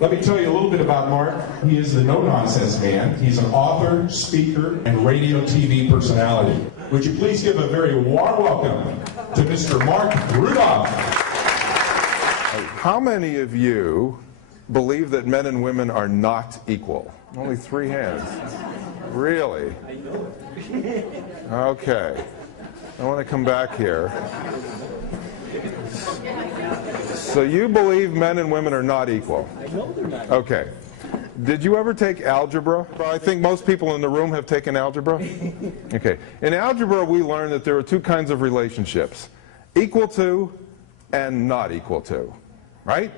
Let me tell you a little bit about Mark. He is the no-nonsense man. He's an author, speaker, and radio TV personality. Would you please give a very warm welcome to Mr. Mark Rudov. How many of you believe that men and women are not equal? Only 3 hands. Really? Okay. I want to come back here. So you believe men and women are not equal? I know they're not. Okay. Did you ever take algebra? Well, I think most people in the room have taken algebra. Okay. In algebra, we learned that there are 2 kinds of relationships: equal to and not equal to, right?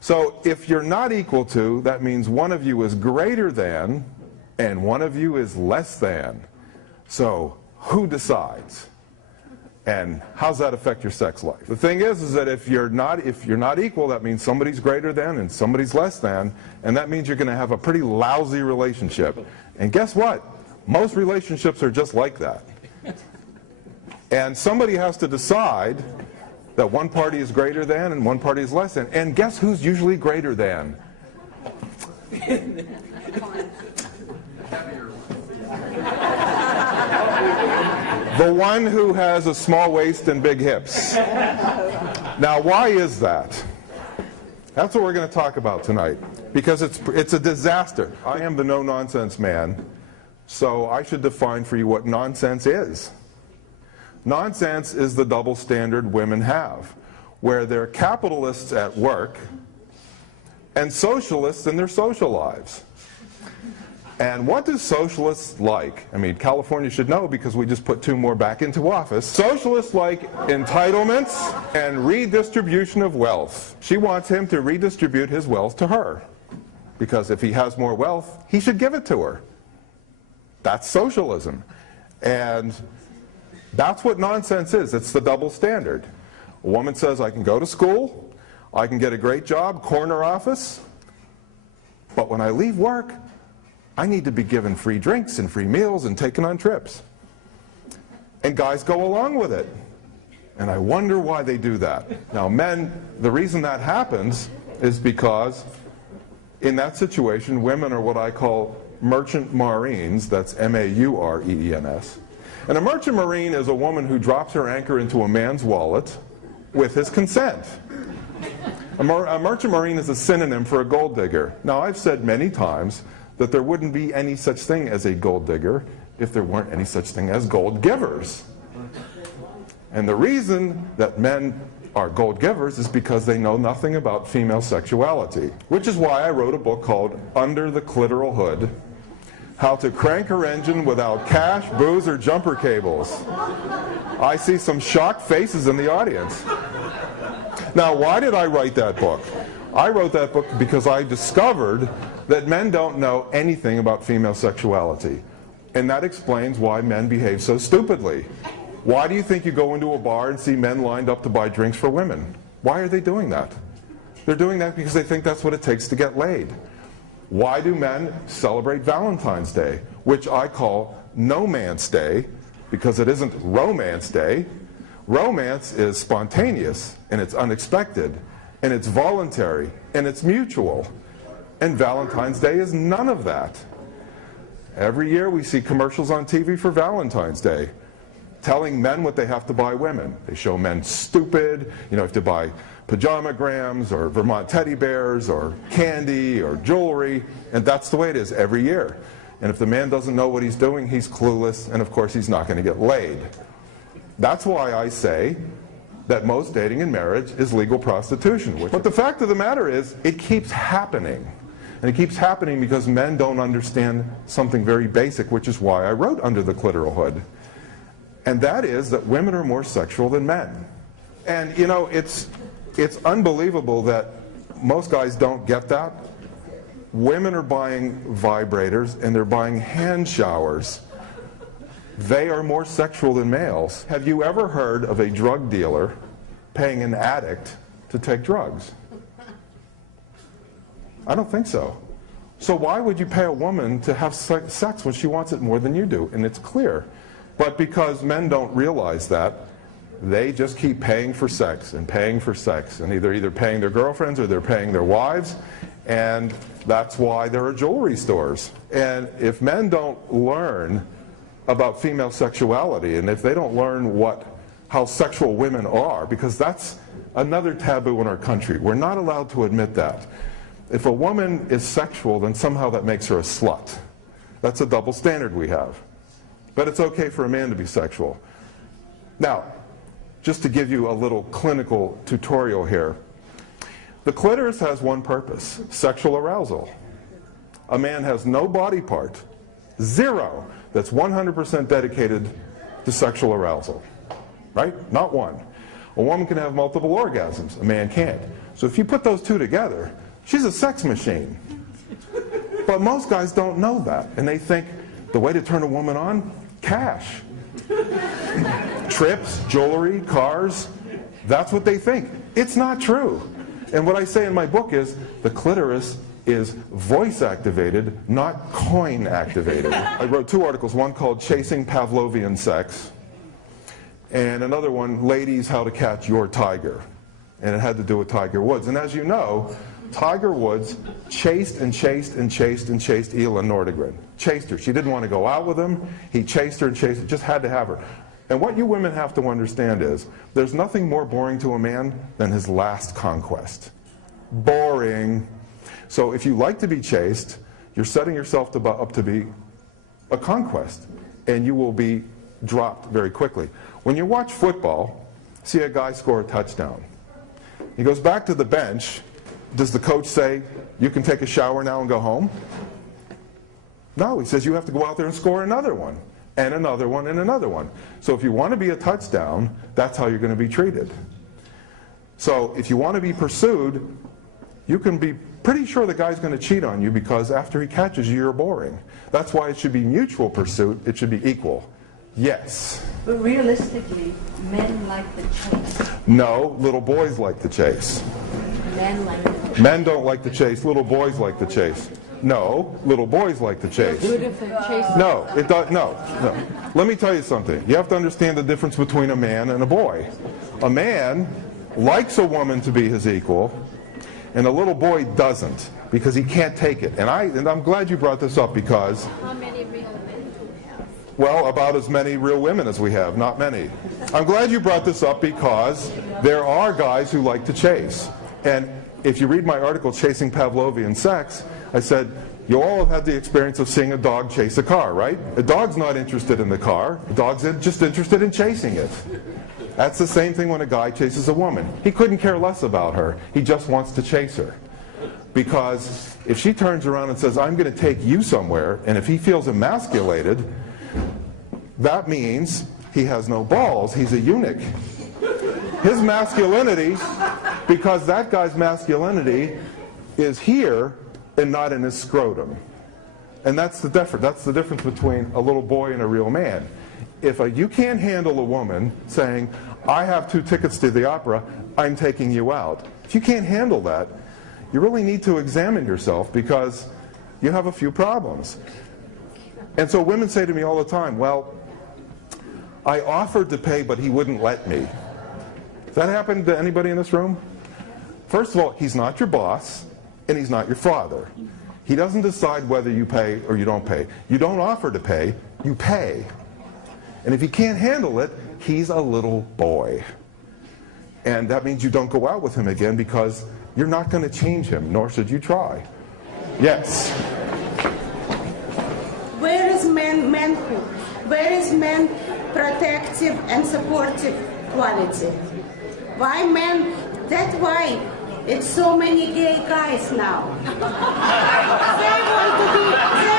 So if you're not equal to, that means one of you is greater than and one of you is less than. So who decides? And how does that affect your sex life? The thing is that if you're not equal, that means somebody's greater than and somebody's less than, and that means you're going to have a pretty lousy relationship. And guess what? Most relationships are just like that. And somebody has to decide that one party is greater than and one party is less than. And guess who's usually greater than? The one who has a small waist and big hips. Now, why is that? That's what we're going to talk about tonight, because it's a disaster. I am the no-nonsense man, so I should define for you what nonsense is. Nonsense is the double standard women have, where they're capitalists at work and socialists in their social lives. And what do socialists like? I mean, California should know because we just put 2 more back into office. Socialists like entitlements and redistribution of wealth. She wants him to redistribute his wealth to her, because if he has more wealth, he should give it to her. That's socialism. And that's what nonsense is. It's the double standard. A woman says, I can go to school, I can get a great job, corner office, but when I leave work, I need to be given free drinks and free meals and taken on trips. And guys go along with it. And I wonder why they do that. Now men, the reason that happens is because in that situation, women are what I call merchant marines. That's M-A-U-R-E-E-N-S. And a merchant marine is a woman who drops her anchor into a man's wallet with his consent. A merchant marine is a synonym for a gold digger. Now, I've said many times that there wouldn't be any such thing as a gold digger if there weren't any such thing as gold givers. And the reason that men are gold givers is because they know nothing about female sexuality, which is why I wrote a book called Under the Clitoral Hood: How to Crank Her Engine Without Cash, Booze, or Jumper Cables. I see some shocked faces in the audience. Now, why did I write that book? I wrote that book because I discovered that men don't know anything about female sexuality. And that explains why men behave so stupidly. Why do you think you go into a bar and see men lined up to buy drinks for women? Why are they doing that? They're doing that because they think that's what it takes to get laid. Why do men celebrate Valentine's Day, which I call No Man's Day, because it isn't Romance Day. Romance is spontaneous, and it's unexpected, and it's voluntary, and it's mutual. And Valentine's Day is none of that. Every year we see commercials on TV for Valentine's Day telling men what they have to buy women. They show men stupid, you have to buy pajamagrams or Vermont teddy bears or candy or jewelry, and that's the way it is every year. And if the man doesn't know what he's doing, he's clueless, and of course he's not going to get laid. That's why I say that most dating in marriage is legal prostitution. But the fact of the matter is, it keeps happening. And it keeps happening because men don't understand something very basic, which is why I wrote Under the Clitoral Hood. And that is that women are more sexual than men. And you know, it's unbelievable that most guys don't get that. Women are buying vibrators and they're buying hand showers. They are more sexual than males. Have you ever heard of a drug dealer paying an addict to take drugs? I don't think so. So why would you pay a woman to have sex when she wants it more than you do? And it's clear. But because men don't realize that, They just keep paying for sex and paying for sex, and either paying their girlfriends or they're paying their wives, and that's why there are jewelry stores. And if men don't learn about female sexuality, and if they don't learn how sexual women are, because that's another taboo in our country. We're not allowed to admit that. If a woman is sexual, then somehow that makes her a slut. That's a double standard we have. But it's okay for a man to be sexual. Now, just to give you a little clinical tutorial here, the clitoris has one purpose: sexual arousal. A man has no body part, zero, that's 100% dedicated to sexual arousal. Right? Not one. A woman can have multiple orgasms. A man can't. So if you put those two together, she's a sex machine. But most guys don't know that. And they think the way to turn a woman on? Cash. Trips, jewelry, cars. That's what they think. It's not true. And what I say in my book is the clitoris is voice activated, not coin activated. I wrote 2 articles, one called Chasing Pavlovian Sex, and another one, Ladies, How to Catch Your Tiger. And it had to do with Tiger Woods. And as you know, Tiger Woods chased and chased and chased and chased Elin Nordegren. Chased her. She didn't want to go out with him. He chased her and chased her. Just had to have her. And what you women have to understand is there's nothing more boring to a man than his last conquest. Boring. So if you like to be chased, you're setting yourself up to be a conquest. And you will be dropped very quickly. When you watch football, see a guy score a touchdown. He goes back to the bench. Does the coach say, you can take a shower now and go home? No, he says you have to go out there and score another one, and another one, and another one. So if you want to be a touchdown, that's how you're going to be treated. So if you want to be pursued, you can be pretty sure the guy's going to cheat on you, because after he catches you, you're boring. That's why it should be mutual pursuit. It should be equal. Yes? But realistically, men like the chase. No, little boys like the chase. Men like the chase. Men don't like the chase. Little boys like the chase. No, little boys like the chase. Good if they're chasing. No, it does. No. Let me tell you something. You have to understand the difference between a man and a boy. A man likes a woman to be his equal, and a little boy doesn't, because he can't take it. And I'm glad you brought this up, because How many real men do we have? well, about as many real women as we have, not many. I'm glad you brought this up, because there are guys who like to chase. And if you read my article, Chasing Pavlovian Sex, I said, you all have had the experience of seeing a dog chase a car, right? A dog's not interested in the car. A dog's just interested in chasing it. That's the same thing when a guy chases a woman. He couldn't care less about her. He just wants to chase her. Because if she turns around and says, I'm going to take you somewhere, and if he feels emasculated, that means he has no balls. He's a eunuch. His masculinity, because that guy's masculinity is here and not in his scrotum. And that's the difference. That's the difference between a little boy and a real man. If you can't handle a woman saying, I have 2 tickets to the opera, I'm taking you out. If you can't handle that, you really need to examine yourself, because you have a few problems. And so women say to me all the time, well, I offered to pay, but he wouldn't let me. Does that happen to anybody in this room? First of all, he's not your boss, and he's not your father. He doesn't decide whether you pay or you don't pay. You don't offer to pay, you pay. And if he can't handle it, he's a little boy. And that means you don't go out with him again, because you're not going to change him, nor should you try. Yes? Where is manhood? Where is man protective and supportive quality? Why men? That's why it's so many gay guys now. They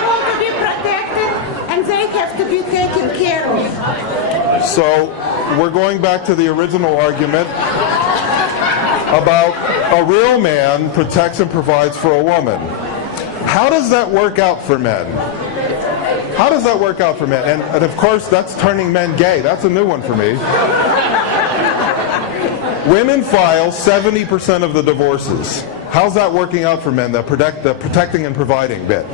want to be protected, and they have to be taken care of. So we're going back to the original argument about a real man protects and provides for a woman. How does that work out for men? How does that work out for men? And of course, that's turning men gay. That's a new one for me. Women file 70% of the divorces. How's that working out for men, the protecting and providing bit?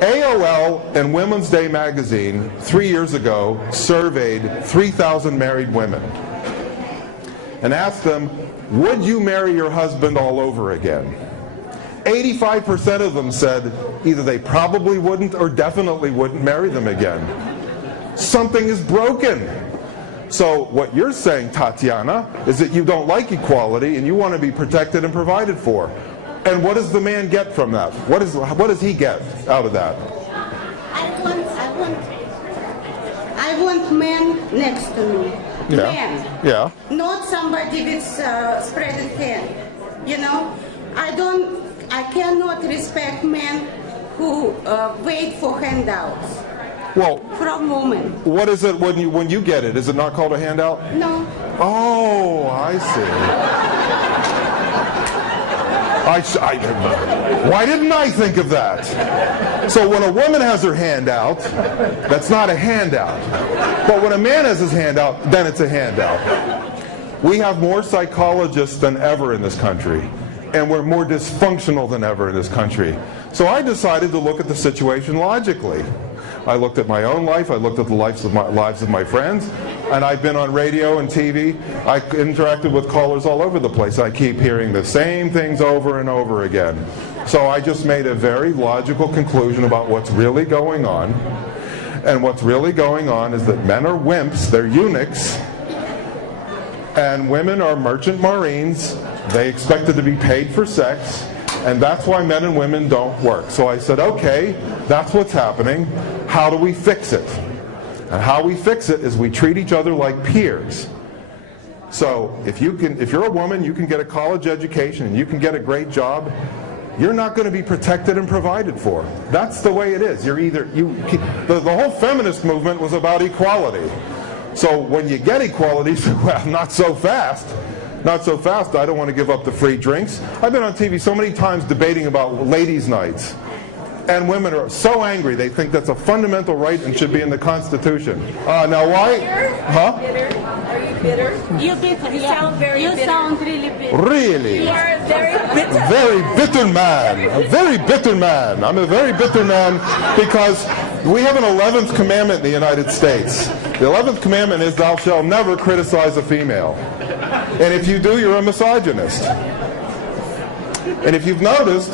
AOL and Women's Day magazine 3 years ago surveyed 3,000 married women and asked them, would you marry your husband all over again? 85% of them said either they probably wouldn't or definitely wouldn't marry them again. Something is broken. So what you're saying, Tatiana, is that you don't like equality and you want to be protected and provided for. And what does the man get from that? What does he get out of that? I want men next to me. Yeah. Men. Yeah. Not somebody with spreaded hand. You know, I cannot respect men who wait for handouts. Well, From women. what is it when you get it? Is it not called a handout? No. Oh, I see. Why didn't I think of that? So when a woman has her hand out, that's not a handout. But when a man has his hand out, then it's a handout. We have more psychologists than ever in this country, and we're more dysfunctional than ever in this country. So I decided to look at the situation logically. I looked at my own life, I looked at the lives of my friends, and I've been on radio and TV. I interacted with callers all over the place. I keep hearing the same things over and over again. So I just made a very logical conclusion about what's really going on. And what's really going on is that men are wimps, they're eunuchs, and women are merchant marines. They expected to be paid for sex, and that's why men and women don't work. So I said, okay, that's what's happening. How do we fix it? And how we fix it is we treat each other like peers. So if you're a woman, you can get a college education and you can get a great job, you're not going to be protected and provided for. That's the way it is. The whole feminist movement was about equality. So when you get equality, well, not so fast. Not so fast. I don't want to give up the free drinks. I've been on TV so many times debating about ladies' nights. And women are so angry, they think that's a fundamental right and should be in the Constitution. Now why? Huh? Bitter? Are you bitter? You bitter. You sound very bitter. You sound really bitter. Really? You are very bitter. Very bitter man. A very bitter man. I'm a very bitter man because we have an 11th commandment in the United States. The 11th commandment is thou shalt never criticize a female. And if you do, you're a misogynist. And if you've noticed,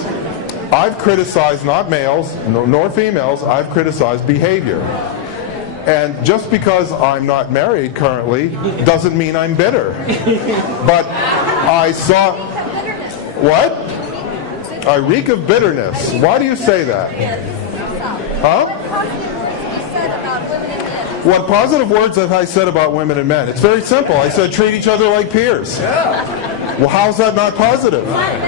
I've criticized not males nor females, I've criticized behavior. And just because I'm not married currently doesn't mean I'm bitter. But I saw... What? I reek of bitterness. Why do you say that? Huh? What positive words have I said about women and men? It's very simple. I said treat each other like peers. Well, how's that not positive? What?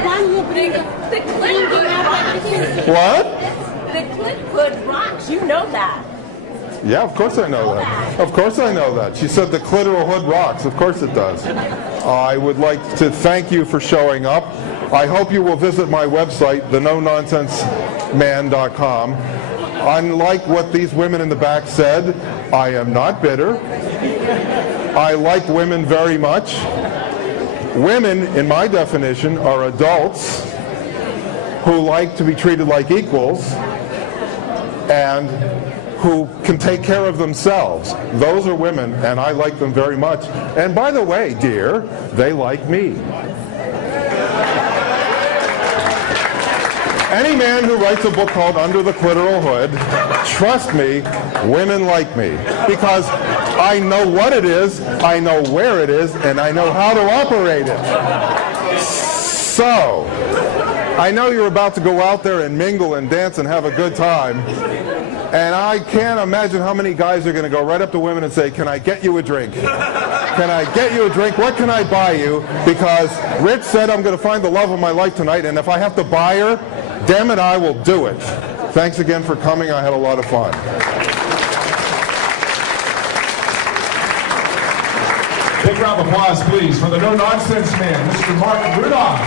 The clithood rocks. You know that. Yeah, of course I know that. Of course I know that. She said the clitoral hood rocks. Of course it does. I would like to thank you for showing up. I hope you will visit my website, thenononsenseman.com. Unlike what these women in the back said, I am not bitter. I like women very much. Women, in my definition, are adults who like to be treated like equals and who can take care of themselves. Those are women, and I like them very much. And by the way, dear, they like me. Any man who writes a book called Under the Clitoral Hood, trust me, women like me. Because I know what it is, I know where it is, and I know how to operate it. So, I know you're about to go out there and mingle and dance and have a good time. And I can't imagine how many guys are going to go right up to women and say, can I get you a drink? Can I get you a drink? What can I buy you? Because Rich said I'm going to find the love of my life tonight, and if I have to buy her, damn it, I will do it. Thanks again for coming. I had a lot of fun. Big round of applause, please, for the no-nonsense man, Mr. Marc Rudov.